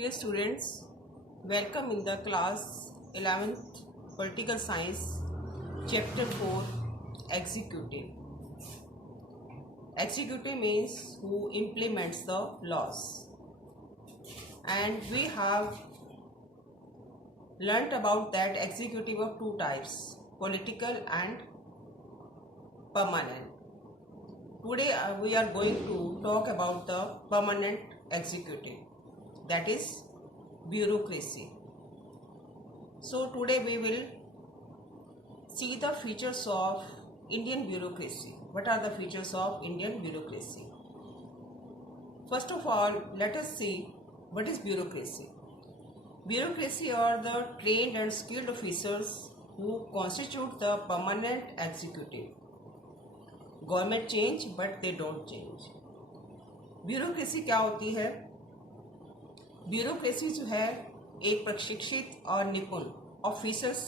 Dear students, welcome in the class 11th Political Science, Chapter 4, Executive. Executive means who implements the laws. And we have learnt about that executive of two types, political and permanent. Today we are going to talk about the permanent executive, that is bureaucracy. So today we will see the features of Indian bureaucracy. What are the features of Indian bureaucracy? First of all, let us see what is bureaucracy. Bureaucracy are the trained and skilled officers who constitute the permanent executive. Government change but they don't change. Bureaucracy क्या होती है? Bureaucracy जो है एक प्रशिक्षित और निपुण officers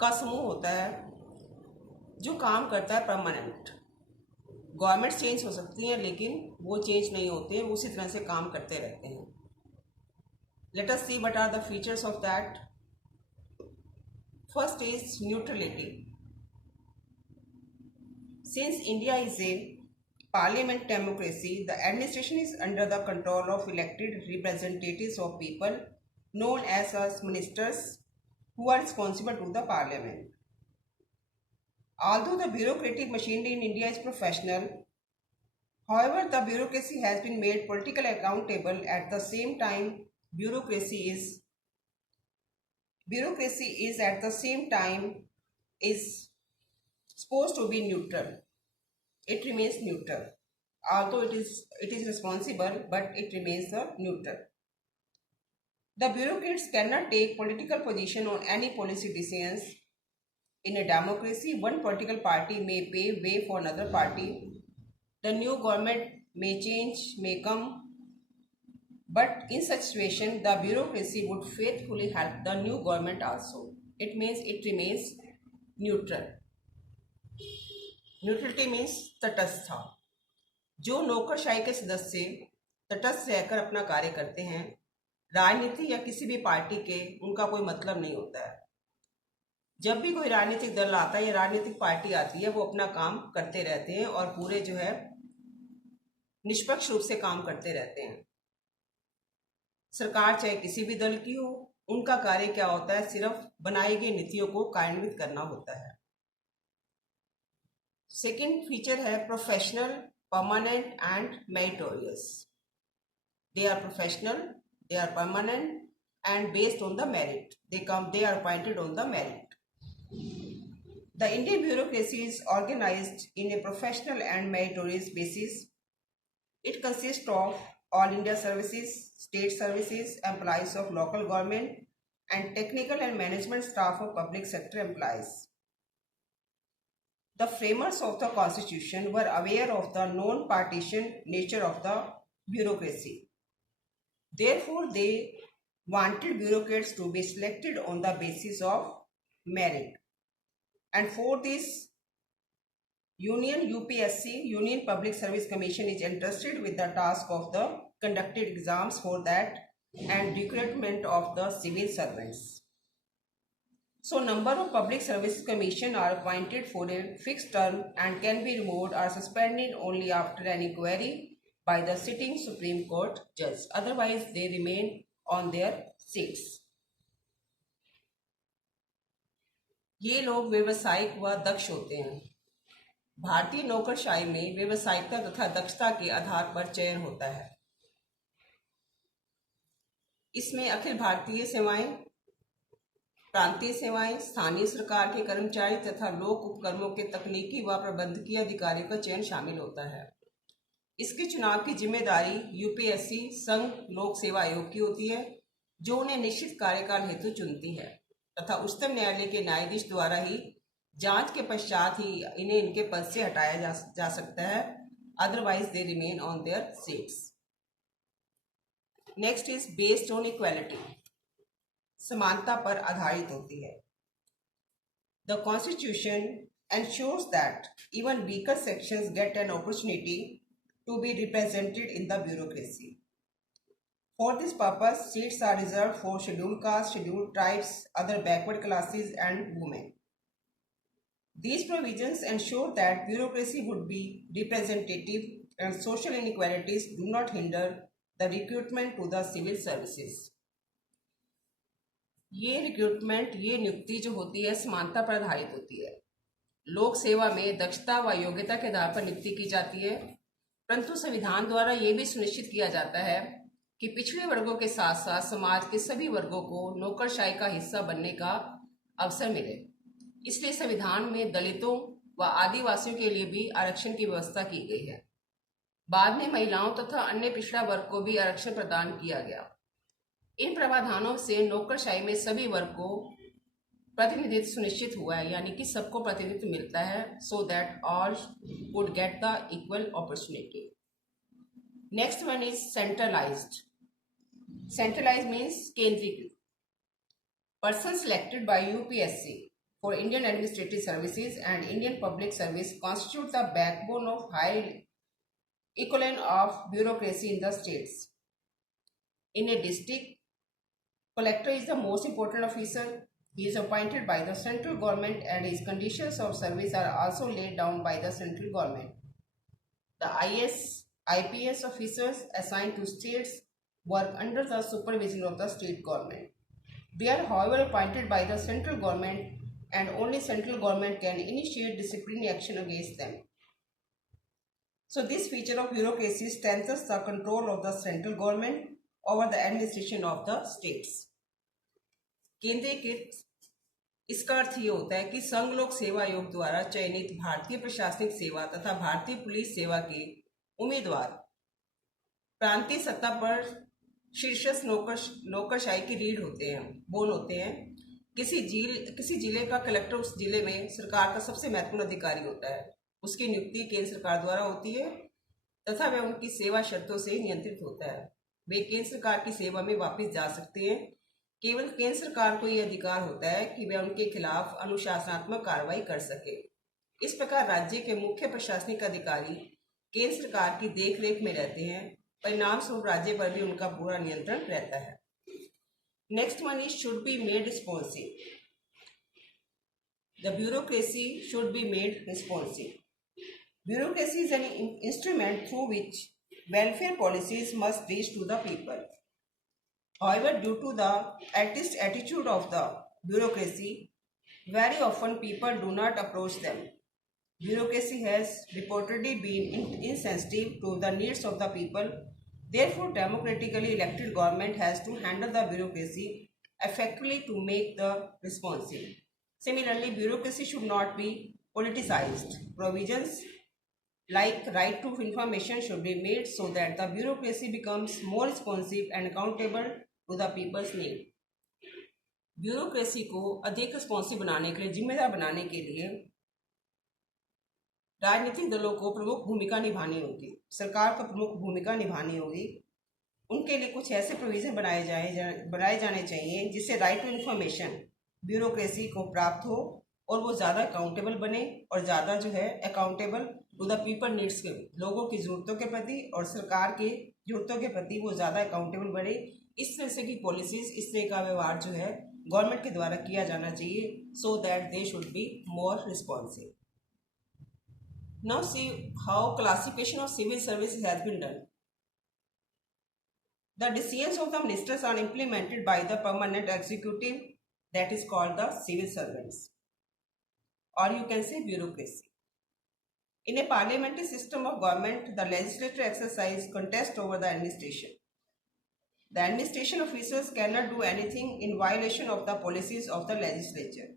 का समूह होता है जो काम करता है परमानेंट. गवर्नमेंट चेंज हो सकती है लेकिन वो चेंज नहीं होते, वो उसी तरह से काम करते रहते हैं. Let us see what are the features of that. First is neutrality. Since India is a parliament democracy, the administration is under the control of elected representatives of people known as ministers who are responsible to the parliament. Although the bureaucratic machinery in India is professional, however, the bureaucracy has been made politically accountable. At the same time, bureaucracy is at the same time is supposed to be neutral. It remains neutral. Although it is responsible, but it remains neutral. The bureaucrats cannot take political position on any policy decisions. In a democracy, one political party may pave way for another party. The new government may change, may come, but in such situation, the bureaucracy would faithfully help the new government also. It means it remains neutral. Neutrality means तटस्थ. जो नौकरशाही के सदस्य तटस्थ रहकर अपना कार्य करते हैं, राजनीति या किसी भी पार्टी के उनका कोई मतलब नहीं होता है. जब भी कोई राजनीतिक दल आता है या राजनीतिक पार्टी आती है, वो अपना काम करते रहते हैं और पूरे जो है निष्पक्ष रूप से काम करते रहते हैं. सरकार चाहे किसी भी दल की हो, उनका कार्य क्या होता है? सिर्फ बनाई गई नीतियों को कार्यान्वित करना होता है. सेकेंड फीचर है professional, permanent and meritorious. They are professional, they are permanent and based on the merit. they are appointed on the merit. The Indian bureaucracy is organized in a professional and meritorious basis. It consists of all India services, state services, employees of local government, and technical and management staff of public sector employees. The framers of the constitution were aware of the non-partisan nature of the bureaucracy. Therefore, they wanted bureaucrats to be selected on the basis of merit. And for this, UPSC, Union Public Service Commission, is entrusted with the task of the conducted exams for that and recruitment of the civil servants. So, number of public service commission are appointed for a fixed term and can be removed or suspended only after an inquiry by the sitting Supreme Court judge. Otherwise, they remain on their seats. ये लोग व्यवसायिक व दक्ष होते हैं. भारतीय नौकरशाही में व्यवसायिकता तथा दक्षता के आधार पर चयन होता है. इसमें अखिल भारतीय सेवाएं, प्रांतीय सेवाएं, स्थानीय सरकार के कर्मचारी तथा लोक उपक्रमों के तकनीकी व प्रबंधकीय अधिकारियों का चयन शामिल होता है. इसके चुनाव की जिम्मेदारी यूपीएससी संघ लोक सेवा आयोग की होती है, जो उन्हें निश्चित कार्यकाल हेतु चुनती है तथा उच्चतम न्यायालय के न्यायाधीश द्वारा ही जांच के पश्चात ही इन्हें इनके पद से हटाया जा सकता है. Otherwise they remain on their seats. Next is based on equality. समानता पर आधारित होती है. The constitution ensures that even weaker sections get an opportunity to be represented in the bureaucracy. For this purpose, seats are reserved for scheduled castes, scheduled tribes, other backward classes, and women. These provisions ensure that bureaucracy would be representative and social inequalities do not hinder the recruitment to the civil services. ये recruitment, ये नियुक्ति जो होती है समानता पर आधारित होती है। लोक सेवा में दक्षता व योग्यता के आधार पर नियुक्ति की जाती है, परंतु संविधान द्वारा ये भी सुनिश्चित किया जाता है कि पिछड़े वर्गों के साथ साथ समाज के सभी वर्गों को नौकरशाही का हिस्सा बनने का अवसर मिले। इसलिए संविधान में दलितों व आदिवासियों के लिए भी आरक्षण की व्यवस्था की गई है। बाद में महिलाओं तथा अन्य पिछड़ा वर्ग को भी आरक्षण प्रदान किया गया। इन प्रावधानों से नौकरशाही में सभी वर्ग को प्रतिनिधित्व सुनिश्चित हुआ है, यानी कि सबको प्रतिनिधित्व मिलता है, so that all would get the equal opportunity. Next one is centralised. Centralised means केंद्रीकृत। Person selected by UPSC for Indian Administrative Services and Indian Public Service constitute the backbone of high echelon of bureaucracy in the states. In a district, collector is the most important officer. He is appointed by the central government and his conditions of service are also laid down by the central government. The IS, IPS officers assigned to states work under the supervision of the state government. They are, however, appointed by the central government and only central government can initiate disciplinary action against them. So this feature of bureaucracy strengthens the control of the central government over the administration of the states. केंद्रीकृत, इसका अर्थ ये होता है कि संघ लोक सेवा आयोग द्वारा चयनित भारतीय प्रशासनिक सेवा तथा भारतीय पुलिस सेवा के उम्मीदवार प्रांतीय सत्ता पर शीर्षस्थ नौकरशाही की रीढ़ होते हैं, बोन होते हैं। किसी जिले का कलेक्टर उस जिले में सरकार का सबसे महत्वपूर्ण अधिकारी होता है। उसकी नियुक्ति केंद्र सरकार द्वारा होती है तथा वह उनकी सेवा शर्तों से नियंत्रित होता है। वे केंद्र सरकार की सेवा में वापस जा सकते हैं। केवल केंद्र सरकार को यह अधिकार होता है कि वह उनके खिलाफ अनुशासनात्मक कार्रवाई कर सके। इस प्रकार राज्य के मुख्य प्रशासनिक अधिकारी केंद्र सरकार की देखरेख में रहते हैं। परिणाम स्वरूप राज्य पर भी उनका पूरा नियंत्रण रहता है। Next one is should be made responsive. The bureaucracy should be made responsive. Bureaucracy is an instrument through which welfare policies must reach to the people. However, due to the elitist attitude of the bureaucracy, very often people do not approach them. Bureaucracy has reportedly been insensitive to the needs of the people. Therefore, democratically elected government has to handle the bureaucracy effectively to make the responsive. Similarly, bureaucracy should not be politicized. Provisions like right to information should be made so that the bureaucracy becomes more responsive and accountable to the people's need. Bureaucracy को अधिक responsive बनाने के लिए, जिम्मेदार बनाने के लिए राजनीतिक दलों को प्रमुख भूमिका निभानी होगी, सरकार को प्रमुख भूमिका निभानी होगी। उनके लिए कुछ ऐसे प्रोविजन बनाए जाने चाहिए जिससे राइट टू इन्फॉर्मेशन ब्यूरोक्रेसी को प्राप्त हो और वो ज़्यादा अकाउंटेबल बने और ज़्यादा जो है accountable to the people needs के, लोगों की ज़रूरतों के प्रति और सरकार की ज़रूरतों के प्रति वो ज़्यादा अकाउंटेबल बने। इस तरह से की पॉलिसीज, इस तरह का व्यवहार जो है गवर्नमेंट के द्वारा किया जाना चाहिए, so that they should be more responsive. Now see how classification of civil services has been done. The decisions of the ministers are implemented by the permanent executive, that is called the civil servants, or you can say bureaucracy. In a parliamentary system of government, the legislature exercise contest over the administration. The administration officers cannot do anything in violation of the policies of the legislature.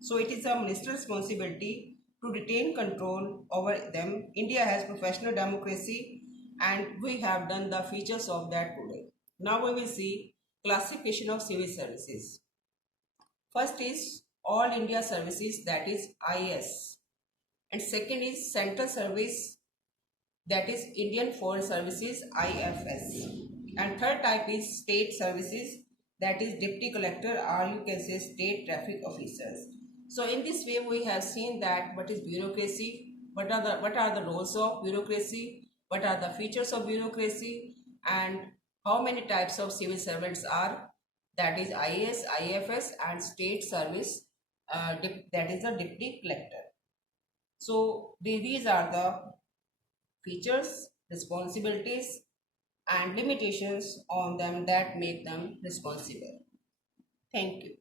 So it is a minister's responsibility to retain control over them. India has professional democracy and we have done the features of that today. Now we will see classification of civil services. First is All India Services, that is IS. And second is Central Service, that is Indian Foreign Services, IFS. And third type is State Services, that is Deputy Collector, or you can say State Traffic Officers. So in this way we have seen that what is bureaucracy, what are the roles of bureaucracy, what are the features of bureaucracy, and How many types of civil servants are? That is IAS, IFS and state service, that is the deputy collector. So these are the features, responsibilities and limitations on them that make them responsible. Thank you.